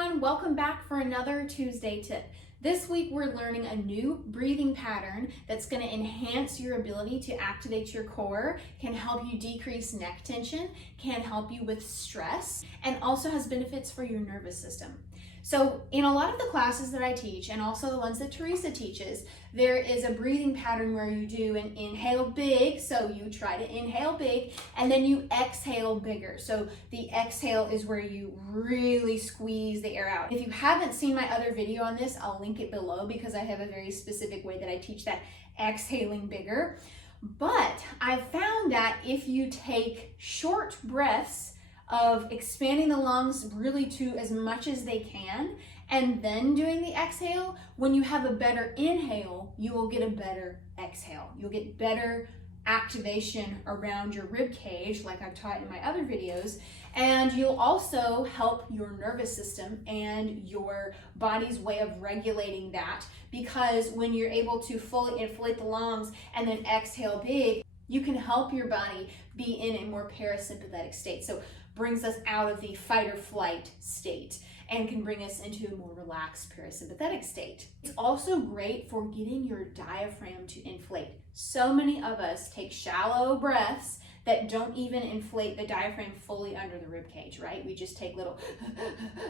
everyone, welcome back for another Tuesday tip. This week we're learning a new breathing pattern that's going to enhance your ability to activate your core, can help you decrease neck tension, can help you with stress, and also has benefits for your nervous system. So in a lot of the classes that I teach, and also the ones that Teresa teaches, there is a breathing pattern where you do an inhale big, so you try to inhale big, and then you exhale bigger. So the exhale is where you really squeeze the air out. If you haven't seen my other video on this, I'll link it below because I have a very specific way that I teach that exhaling bigger. But I've found that if you take short breaths of expanding the lungs really to as much as they can, and then doing the exhale, when you have a better inhale, you will get a better exhale. You'll get better activation around your rib cage, like I've taught in my other videos, and you'll also help your nervous system and your body's way of regulating that, because when you're able to fully inflate the lungs and then exhale big, you can help your body be in a more parasympathetic state. So brings us out of the fight or flight state and can bring us into a more relaxed parasympathetic state. It's also great for getting your diaphragm to inflate. So many of us take shallow breaths that don't even inflate the diaphragm fully under the rib cage, right? We just take little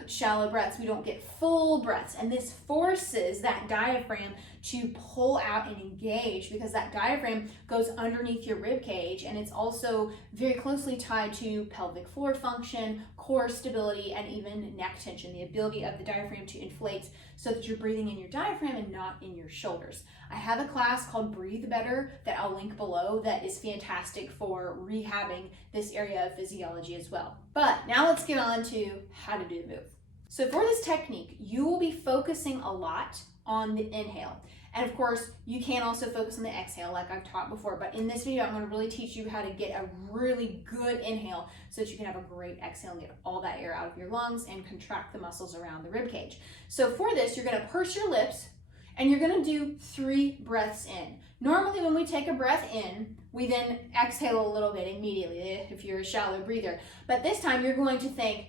shallow breaths. We don't get full breaths. And this forces that diaphragm to pull out and engage, because that diaphragm goes underneath your rib cage, and it's also very closely tied to pelvic floor function, core stability, and even neck tension, the ability of the diaphragm to inflate so that you're breathing in your diaphragm and not in your shoulders. I have a class called Breathe Better that I'll link below that is fantastic for rehabbing this area of physiology as well. But now let's get on to how to do the move. So for this technique, you will be focusing a lot on the inhale. And of course, you can also focus on the exhale like I've taught before, but in this video, I'm going to really teach you how to get a really good inhale so that you can have a great exhale and get all that air out of your lungs and contract the muscles around the rib cage. So for this, you're going to purse your lips and you're going to do 3 breaths in. Normally when we take a breath in, we then exhale a little bit immediately if you're a shallow breather. But this time you're going to think,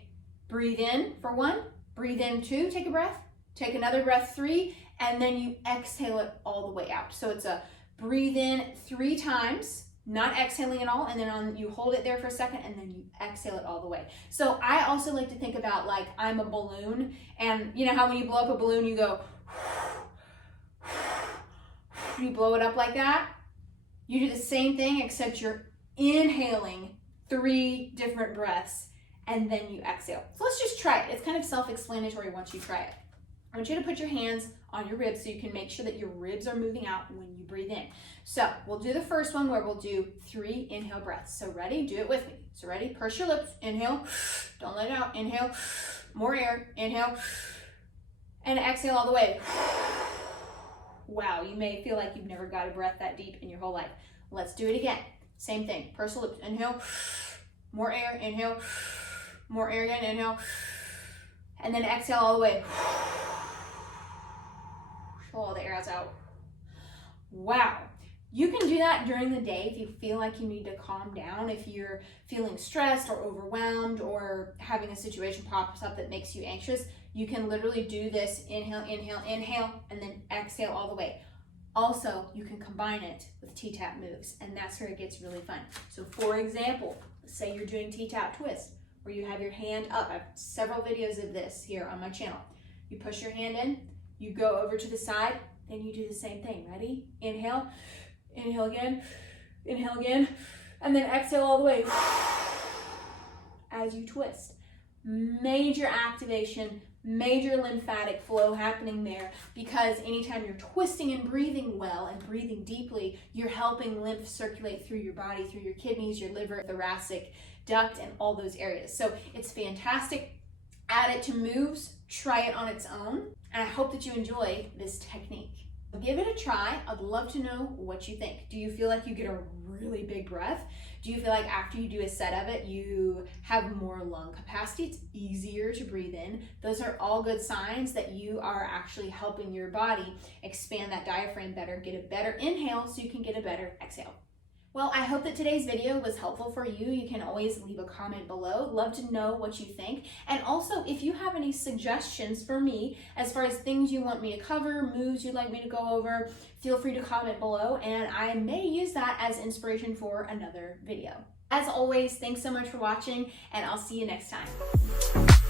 breathe in for 1, breathe in 2, take a breath, take another breath 3, and then you exhale it all the way out. So it's a breathe in 3 times, not exhaling at all, and then you hold it there for a second, and then you exhale it all the way. So I also like to think about like I'm a balloon, and you know how when you blow up a balloon, you go, you blow it up like that? You do the same thing, except you're inhaling 3 different breaths, and then you exhale. So let's just try it. It's kind of self-explanatory once you try it. I want you to put your hands on your ribs so you can make sure that your ribs are moving out when you breathe in. So we'll do the first one where we'll do 3 inhale breaths. So ready? Do it with me. So ready? Purse your lips. Inhale. Don't let it out. Inhale. More air. Inhale. And exhale all the way. Wow, you may feel like you've never got a breath that deep in your whole life. Let's do it again. Same thing. Purse your lips. Inhale. More air. Inhale. More air again. Inhale. And then exhale all the way. Pull all the air out. Wow. You can do that during the day if you feel like you need to calm down, if you're feeling stressed or overwhelmed or having a situation pops up that makes you anxious. You can literally do this inhale, inhale, inhale, and then exhale all the way. Also, you can combine it with T-Tapp moves, and that's where it gets really fun. So for example, say you're doing T-Tapp twist, where you have your hand up. I have several videos of this here on my channel. You push your hand in, you go over to the side, then you do the same thing. Ready? Inhale, inhale again, and then exhale all the way as you twist. Major activation, major lymphatic flow happening there, because anytime you're twisting and breathing well and breathing deeply, you're helping lymph circulate through your body, through your kidneys, your liver, thoracic duct, and all those areas. So it's fantastic. Add it to moves, try it on its own, and I hope that you enjoy this technique. Give it a try. I'd love to know what you think. Do you feel like you get a really big breath? Do you feel like after you do a set of it, you have more lung capacity? It's easier to breathe in. Those are all good signs that you are actually helping your body expand that diaphragm better, get a better inhale so you can get a better exhale. Well, I hope that today's video was helpful for you. You can always leave a comment below. Love to know what you think. And also, if you have any suggestions for me as far as things you want me to cover, moves you'd like me to go over, feel free to comment below and I may use that as inspiration for another video. As always, thanks so much for watching and I'll see you next time.